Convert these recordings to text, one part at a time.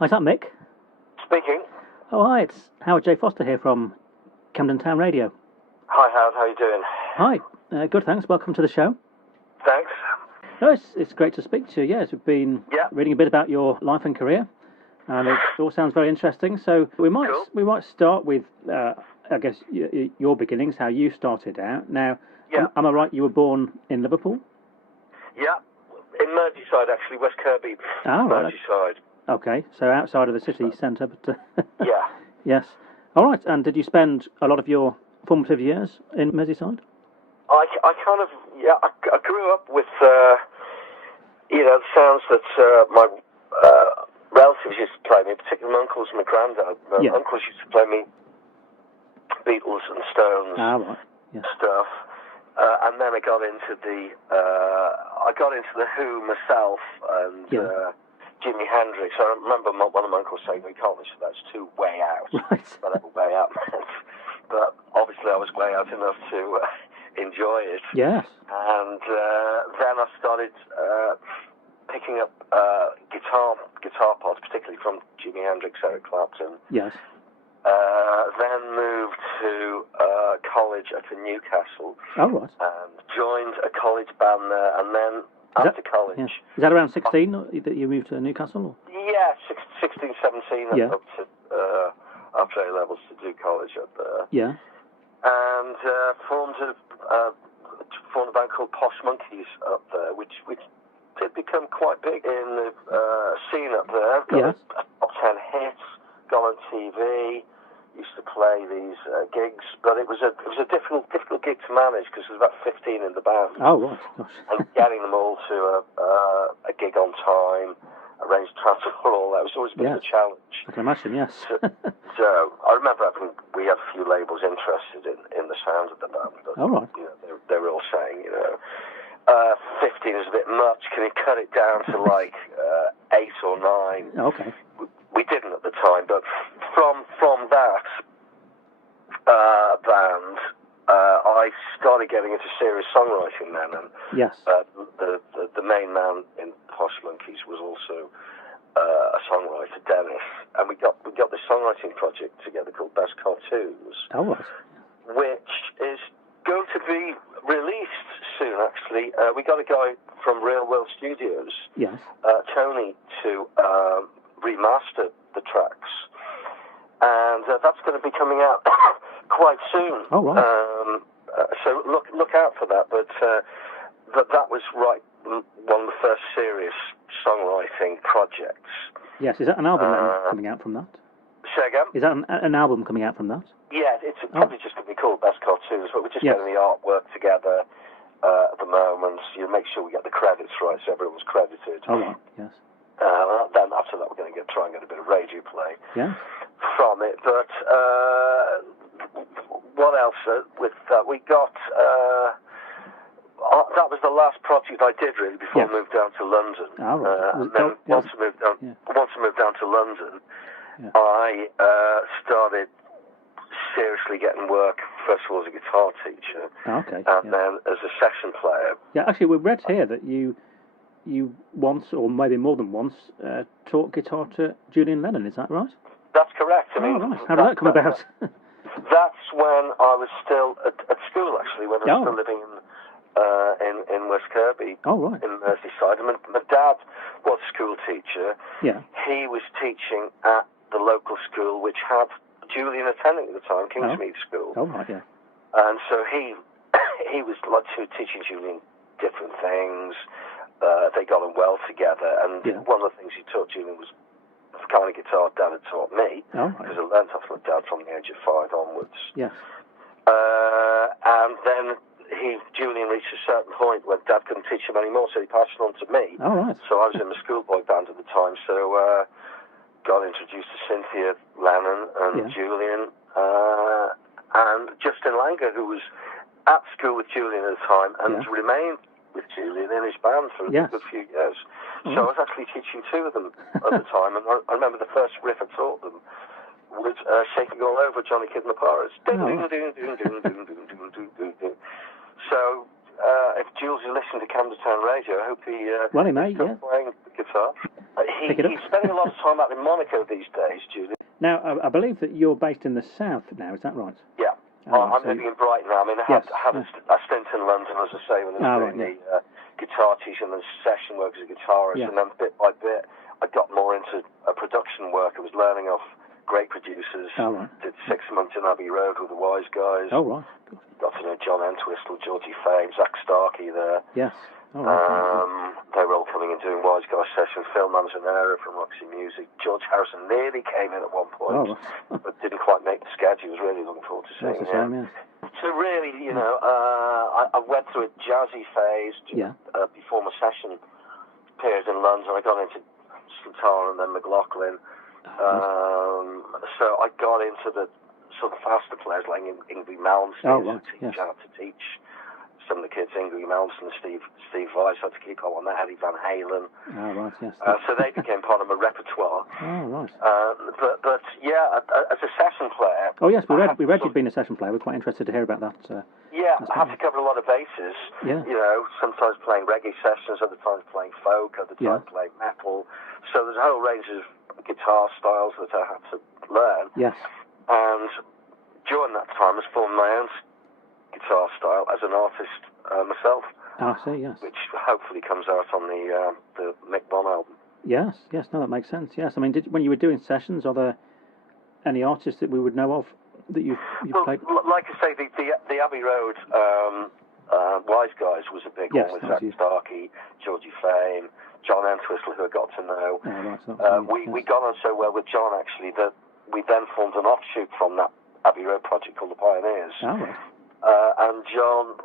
Hi, is that Mick? Speaking. Oh, hi, it's Howard J. Foster here from Camden Town Radio. Hi, Howard. How are you doing? Hi, good, thanks. Welcome to the show. Thanks. No, it's great to speak to you. Yes, we've been reading a bit about your life and career, and it all sounds very interesting. So we might start with, I guess, your beginnings, how you started out. Now, am I right? You were born in Liverpool? Yeah, in Merseyside, actually, West Kirby. Merseyside. Okay, so outside of the city centre, but yeah. Yes. All right. And did you spend a lot of your formative years in Merseyside? I kind of I grew up with the sounds that my relatives used to play me, particularly my uncles and my granddad. My uncles used to play me Beatles and Stones stuff, and then I got into the Who myself and. Jimi Hendrix. I remember one of my uncles saying, "We can't listen to that; it's too way out." Right. Whatever way out meant. But obviously, I was way out enough to enjoy it. Yes. And then I started picking up guitar parts, particularly from Jimi Hendrix, Eric Clapton. Yes. Then moved to college up in Newcastle. Oh, right. And joined a college band there, and then. After college. Yeah. Is that around 16 that you moved to Newcastle? Or? Yeah, 16, 17, up to after A-levels to do college up there. Yeah. And formed a band called Posh Monkeys up there, which did become quite big in the scene up there. Got a top 10 hits, got on TV. Used to play these gigs, but it was a difficult gig to manage because there was about 15 in the band. Oh, right. Gosh. And getting them all to a gig on time, arrange transport, all that was always a bit of a challenge. I can imagine, yes. so I remember we had a few labels interested in the sound of the band, but right. They were all saying, 15 is a bit much. Can you cut it down to like 8 or 9? Okay. We didn't at the time, but from that band, I started getting into serious songwriting then, and the main man in Posh Monkeys was also a songwriter, Dennis, and we got this songwriting project together called Best Cartoons, which is going to be released soon. Actually, we got a guy from Real World Studios, Tony, to remaster the tracks, and that's going to be coming out quite soon. Oh, right. So look out for that. But that was one of the first serious songwriting projects. Yes, is that an album coming out from that? Say again? Is that an album coming out from that? Yeah, it's probably just going to be called Best Cartoons, but we're just getting the artwork together at the moment. So you make sure we get the credits right, so everyone's credited. Oh, right. Yes. Then after that, we're going to try and get a bit of radio play from it. But what else? With that, we got. That was the last project I did really before I moved down to London. Oh, right. And then once I moved down to London, I started seriously getting work. First of all, as a guitar teacher, and then as a session player. Yeah, actually, we read here that you once, or maybe more than once, taught guitar to Julian Lennon. Is that right? That's correct. I mean, right. How did that come about? That's when I was still at school, actually, when I was still living in West Kirby, in Merseyside. And my dad was a school teacher. Yeah. He was teaching at the local school, which had Julian attending at the time, Kingsmead School. Oh, right, yeah. And so he was like teaching Julian different things. They got on well together, and one of the things he taught Julian was the kind of guitar Dad had taught me, because I learned off my dad from the age of 5 onwards. Yeah. And then Julian reached a certain point where Dad couldn't teach him anymore, so he passed it on to me. Oh, right. So I was in the schoolboy band at the time, so got introduced to Cynthia Lennon and Julian, and Justin Langer, who was at school with Julian at the time, and remained with Julian in his band for a good few years. So I was actually teaching 2 of them at the time, and I remember the first riff I taught them was Shaking All Over, Johnny Kid and the Pirates. So if Jules is listening to Camden Town Radio, I hope he may, playing the guitar. pick it up. He's spending a lot of time out in Monaco these days, Julie. Now, I believe that you're based in the south now, is that right? Yeah. I'm living in Brighton now. I mean, I had a stint in London, as I say, when I was doing the guitar teaching and the session work as a guitarist, and then bit by bit, I got more into production work. I was learning off great producers. Did 6 months in Abbey Road with the Wise Guys. Oh, right. Got to know John Entwistle, Georgie Fame, Zach Starkey there. Yes. Oh, they were all coming and doing Wise Guy sessions. Phil Manzanera from Roxy Music. George Harrison nearly came in at one point, but didn't quite make the schedule. He was really looking forward to seeing him. So really, I went through a jazzy phase before my session period in London. I got into Santana and then McLaughlin. So I got into the sort of faster players like Yngwie Malmsteen to teach some of the kids, Yngwie Malmsteen, Steve Vai, had to keep on that, Eddie Van Halen. So they became part of my repertoire. But yeah, as a session player. Oh yes, we read you'd been a session player. We're quite interested to hear about that. I have to cover a lot of bases. Yeah. Sometimes playing reggae sessions, other times playing folk, other times playing metal. So there's a whole range of guitar styles that I had to learn. Yes. And during that time, I formed my own guitar style as an artist myself. I see, yes. Which hopefully comes out on the Mick Wynne album. Yes, no, that makes sense. Yes, I mean, when you were doing sessions, are there any artists that we would know of that you played? Like I say, the Abbey Road Wise Guys was a big one with Zach Starkey, Georgie Fame, John Entwistle, who I got to know. We got on so well with John, actually, that we then formed an offshoot from that Abbey Road project called the Pioneers. And John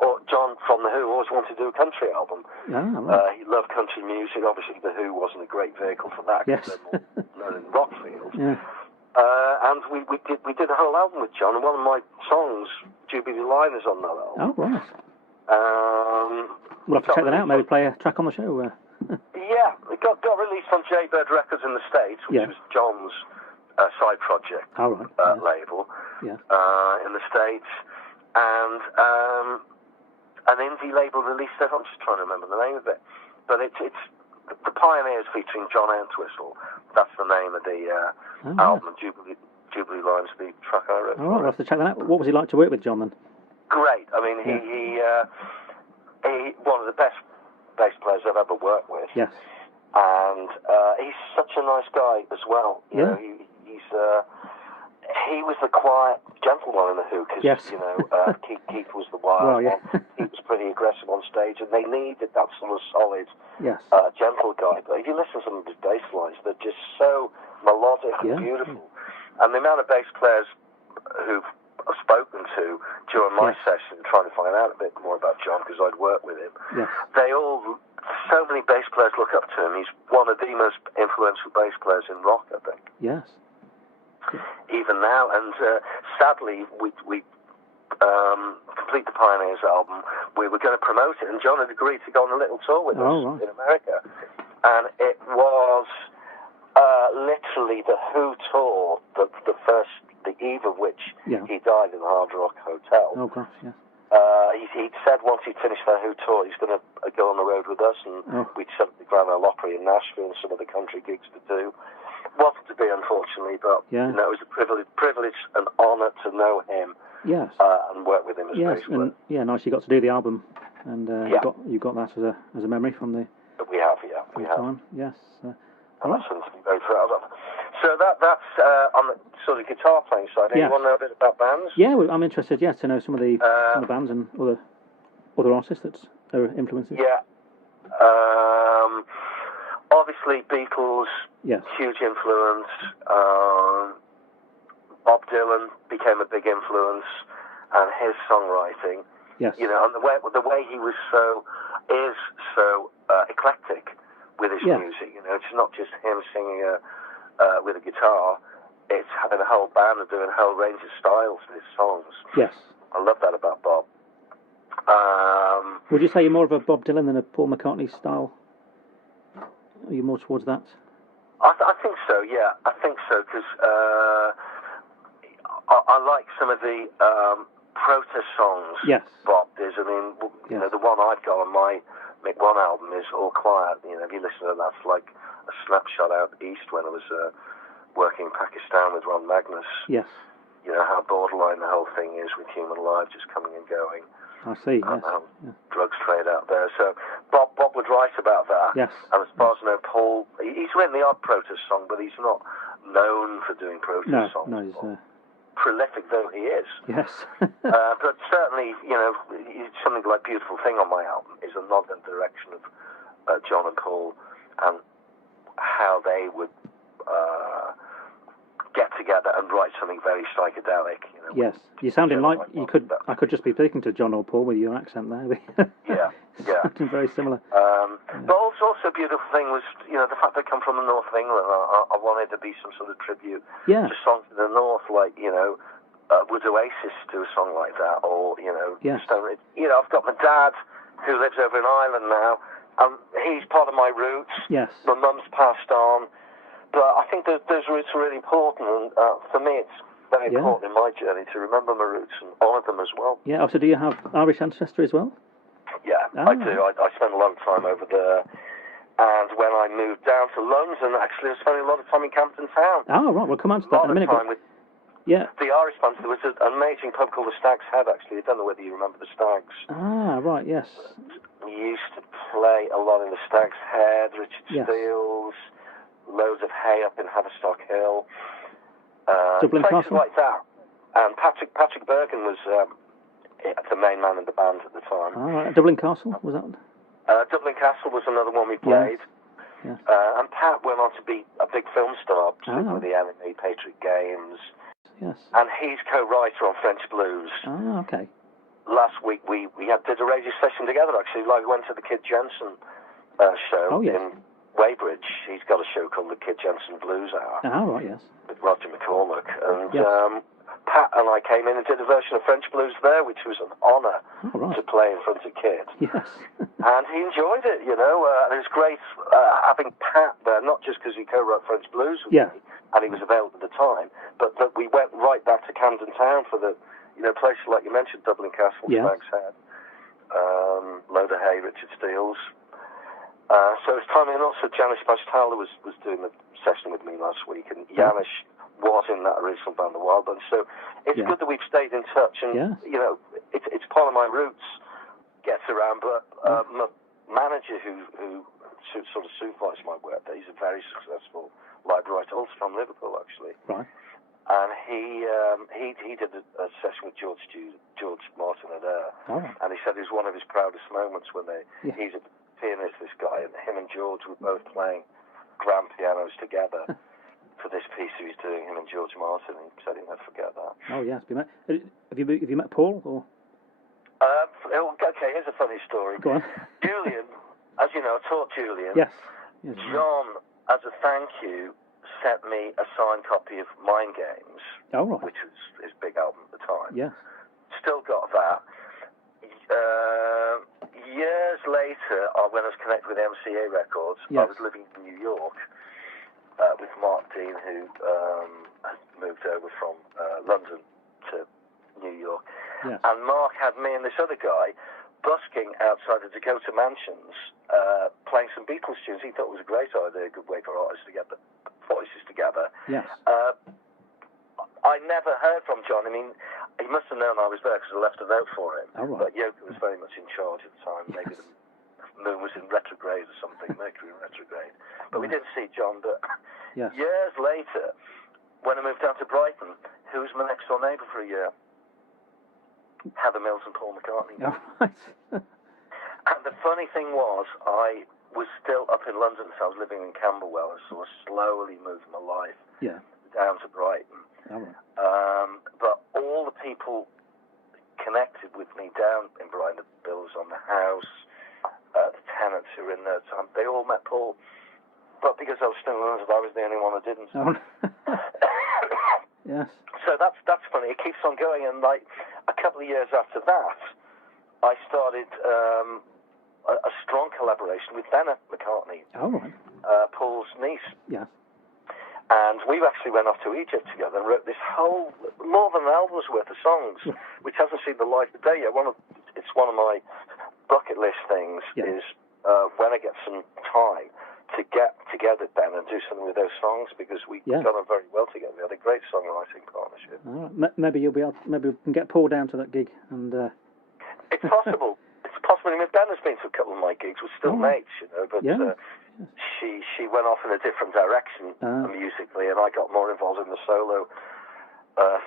from The Who always wanted to do a country album. He loved country music. Obviously, The Who wasn't a great vehicle for that because they're more known in rock field. And we did a whole album with John, and one of my songs, Jubilee Line, is on that album. Oh, right. We'll have to check that out, maybe play a track on the show. Yeah, it got released on Jaybird Records in the States, which was John's side project label in the States. And an indie label released it. I'm just trying to remember the name of it. But it's The Pioneers featuring John Entwistle. That's the name of the album. Jubilee Line's the track I wrote. All right, we'll have to check that out. What was he like to work with, John, then? Great. I mean, he one of the best bass players I've ever worked with. Yes. And he's such a nice guy as well. You know, he was the quiet, gentle one in The Who, because, Keith was the wild one. He was pretty aggressive on stage, and they needed that sort of solid, gentle guy. But if you listen to some of his bass lines, they're just so melodic and beautiful. And the amount of bass players who've spoken to during my session, trying to find out a bit more about John, because I'd worked with him, so many bass players look up to him. He's one of the most influential bass players in rock, I think. Yes. Even now, and sadly, we complete the Pioneers album. We were going to promote it, and John had agreed to go on a little tour with us in America, and it was literally the Who tour, the eve of which he died in the Hard Rock Hotel. Oh gosh, yes. He'd said once he'd finished that Who tour, he's going to go on the road with us, and we'd set up the Grand Ole Opry in Nashville and some of the country gigs to do. Wasn't to be, unfortunately, but it was a privilege and honour to know him. Yes. And work with him as bass player. Nice. You got to do the album, and you got that as a memory from the. We have, we have. Time. Yes. And that's something to be very proud of. So that's on the sort of guitar playing side. You want to know a bit about bands? Yeah, I'm interested. Yes, to know some of the bands and other artists that are influences. Yeah. Obviously, Beatles, huge influence. Bob Dylan became a big influence, and his songwriting. Yes. You know, and the way he was is so eclectic with his music. You know, it's not just him singing with a guitar. It's having a whole band and doing a whole range of styles for his songs. Yes. I love that about Bob. Would you say you're more of a Bob Dylan than a Paul McCartney style? Are you more towards that? I think so, yeah. I think so, because I like some of the protest songs Bob does. I mean, you know, the one I've got on my Mick Wynne album is All Quiet. You know, if you listen to that, it's like a snapshot out east when I was working in Pakistan with Ron Magnus. Yes. You know, how borderline the whole thing is with human life just coming and going. I see, yes. Drugs trade out there. So Bob would write about that. Yes. And as far as I know, Paul, he's written the odd protest song, but he's not known for doing protest songs. No, he's... prolific though he is. Yes. But certainly, you know, something like Beautiful Thing on my album is a nod in the direction of John and Paul and how they would get together and write something very psychedelic. You know, yes, you sounded like you could. I could just be speaking to John or Paul with your accent there. Yeah. Something very similar. But also Beautiful Thing was, you know, the fact they come from the north of England. I wanted to be some sort of tribute to songs in the north, like, you know, would Oasis do a song like that, or, you know, Stone. You know, I've got my dad who lives over in Ireland now. He's part of my roots. Yes. My mum's passed on. But I think those roots are really important, and for me it's very important in my journey to remember my roots and honour them as well. Yeah, also do you have Irish ancestry as well? Yeah, I do. I spent a lot of time over there, and when I moved down to London, actually I spent a lot of time in Camden Town. Oh, right, we'll come on to that in a minute. The Irish bands. There was an amazing pub called the Stag's Head, actually. I don't know whether you remember the Stags. Ah, right, yes. We used to play a lot in the Stag's Head, Richard Steele's, loads of Hay up in Haverstock Hill, Dublin places Castle? like that. And Patrick Bergen was the main man in the band at the time. Oh, right. Dublin Castle, was that? Dublin Castle was another one we played. Yes. And Pat went on to be a big film star, with the Enemy, Patriot Games. Yes. And he's co-writer on French Blues. Ah, okay. Last week we did a radio session together, actually. Like, we went to the Kid Jensen show in Weybridge. He's got a show called the Kid Jensen Blues Hour. Ah, right, yes. With Roger McCormack. And Pat and I came in and did a version of French Blues there, which was an honour to play in front of Kid. Yes. And he enjoyed it, you know. And it was great having Pat there, not just because he co-wrote French Blues with me, and he was available at the time, but that we went right back to Camden Town for the, you know, places like you mentioned, Dublin Castle, Stag's Head, Load of Hay, Richard Steele's. So it's timing, and also Janis Bashtaler was doing the session with me last week, and Janis was in that original band, the Wild Bunch. So it's good that we've stayed in touch, and you know, it's part of my roots. Gets around, but my manager who sort of supervised my work, he's a very successful library writer, also from Liverpool actually. Right. And he did a session with George Martin at Air, and he said it was one of his proudest moments when he's a pianist, this guy, and him and George were both playing grand pianos together for this piece he was doing, him and George Martin. He said he'd never forget that. Oh yes, have you met Paul or? Okay, here's a funny story. Go on. Julian, as you know, I taught Julian. Yes. John, as a thank you, sent me a signed copy of Mind Games, which was his big album at the time. Yeah. Still got that. Years later, when I was connected with MCA Records, I was living in New York with Mark Dean, who had moved over from London to New York. Yes. And Mark had me and this other guy busking outside the Dakota Mansions, playing some Beatles tunes. He thought it was a great idea, a good way for artists to get the voices together. Yes. I never heard from John. I mean, he must have known I was there because I left a note for him. Oh, right. But Yoko was very much in charge at the time. Maybe the moon was in retrograde or something, Mercury in retrograde. But we didn't see John. But years later, when I moved down to Brighton, who was my next door neighbour for a year? Heather Mills and Paul McCartney. Oh, right. And the funny thing was, I was still up in London, so I was living in Camberwell, and sort of slowly moved my life down to Brighton. Oh, right. But all the people connected with me down in Brighton, the builders on the house, the tenants who were in there at the time, they all met Paul. But because I was still in London, I was the only one that didn't. Oh. Yes. So that's funny. It keeps on going, and like a couple of years after that, I started a strong collaboration with Benna McCartney, Paul's niece. Yeah. And we actually went off to Egypt together and wrote this whole, more than an album's worth of songs, which hasn't seen the light of day yet. It's one of my bucket list things is when I get some time to get together, Ben, and do something with those songs, because we got on very well together. We had a great songwriting partnership. All right. Maybe you'll be able. Maybe we can get Paul down to that gig, and it's possible. It's possible. I mean, Ben has been to a couple of my gigs. We're still mates, you know, but she went off in a different direction musically, and I got more involved in the solo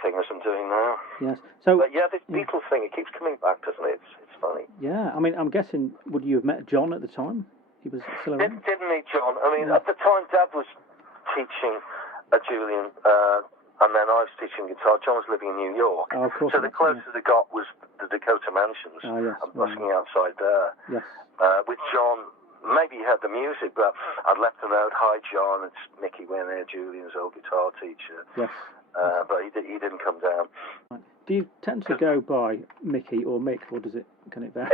thing as I'm doing now. Yes. So, but this Beatles thing, it keeps coming back, doesn't it? It's funny. Yeah. I mean, I'm guessing, would you have met John at the time? He was still around? Didn't meet John. I mean, at the time, Dad was teaching Julian, and then I was teaching guitar. John was living in New York. Oh, of course. So the closest I got was the Dakota Mansions. Oh, yes. I'm busking outside there. Yes. With John, maybe he heard the music, but I'd left a note, "Hi, John, it's Mickey Wynne here, Julian's old guitar teacher." Yes. But he didn't come down. Do you tend to go by Mickey or Mick, or can it vary?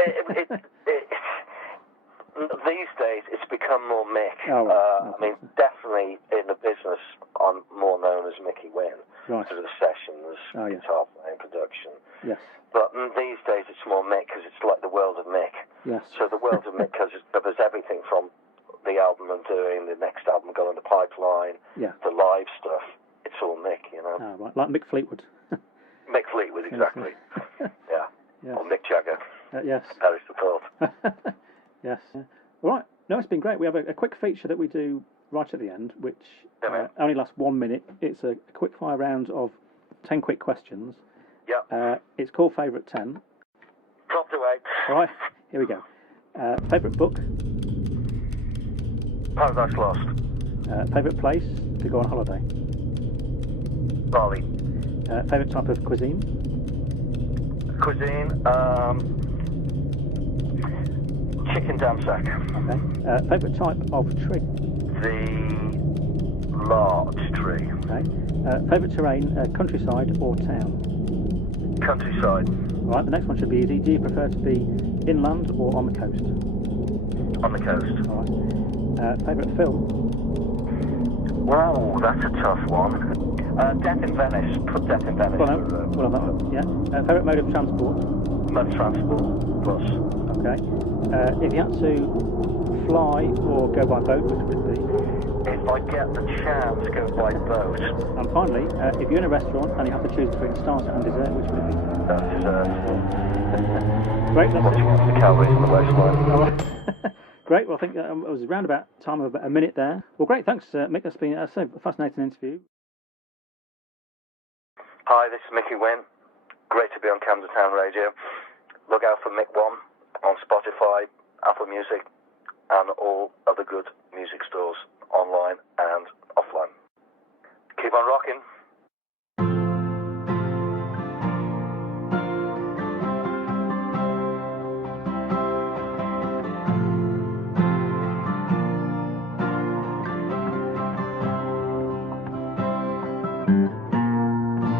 These days, it's become more Mick. Oh, right. I mean, definitely in the business, I'm more known as Mickey Wynne. Right. Sort of sessions, guitar playing, production. Yes. But these days, it's more Mick, because it's like the world of Mick. Yes. So the world of Mick covers everything from the album I'm doing, the next album going in the pipeline, the live stuff. It's all Mick, you know. Oh, right. Like Mick Fleetwood. Mick Fleetwood, exactly. Yeah. Or Mick Jagger. Yes. Paris support. Yes. All right. No, it's been great. We have a quick feature that we do right at the end, which only lasts 1 minute. It's a quick fire round of 10 quick questions. Yeah. It's called Favourite 10. Drop to 8. All right. Here we go. Favourite book? Paradise Lost. Favourite place to go on holiday? Bali. Favourite type of cuisine? Chicken damsack. Okay. Favourite type of tree? The large tree. Okay. Favourite terrain, countryside or town? Countryside. All right, the next one should be easy. Do you prefer to be inland or on the coast? On the coast. All right. Favourite film? Wow, that's a tough one. Death in Venice. Put Death in Venice. Favourite mode of transport? Mud transport. Bus. Okay. If you had to fly or go by boat, which would it be? If I get the chance, go by boat. And finally, if you're in a restaurant and you have to choose between starter and dessert, which would it be? Dessert. Great. Watching out for the calories on the waistline. All right. Great. Well, I think it was around about time of about a minute there. Well, great. Thanks, Mick. That's been a fascinating interview. Hi, this is Mickey Wynne. Great to be on Camden Town Radio. Look out for Mick Wynne on Spotify, Apple Music, and all other good music stores, online and offline. Keep on rocking.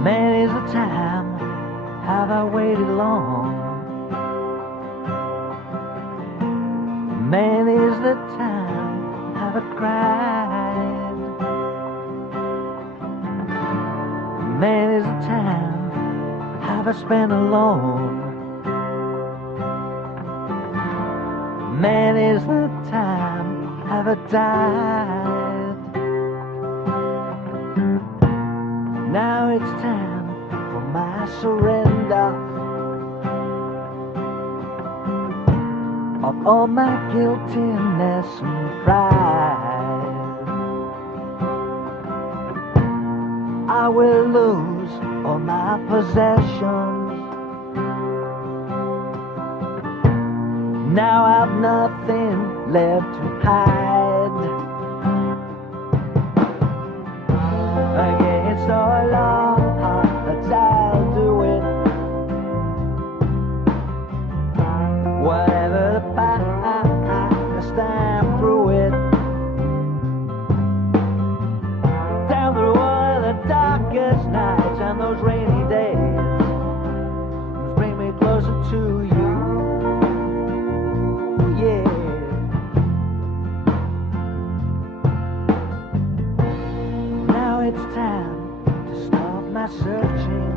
Many's the time have I waited long. Many's the time have I cried. Many's the time have I spent alone. Many's the time have I died. Now it's time for my surrender of all my guiltiness and pride. I will lose all my possessions. Now I've nothing left to hide. Against all odds I'll do it. Whatever the past, I'm through it. Down through all the darkest nights and those rainy days, bring me closer to you. Yeah. Now it's time to stop my searching.